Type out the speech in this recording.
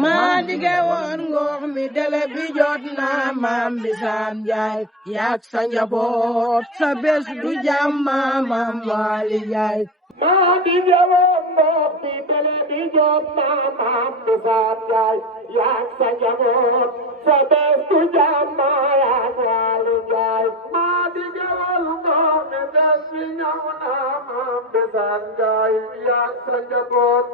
maa dige woon ngoox mi dele bi jot na maam Bisaan Njaay yak sa njaboot sa bés du jàmma maam Waali Njaay maa dige woon ngoox mi dele bi jot na maam Bisaan Njaay yak sa njaboot sa bés du jàmma yak Waali Njaay maa dige woon ngoox mi des bi ñëw na maam Bisaan Njaay yak sa njaboot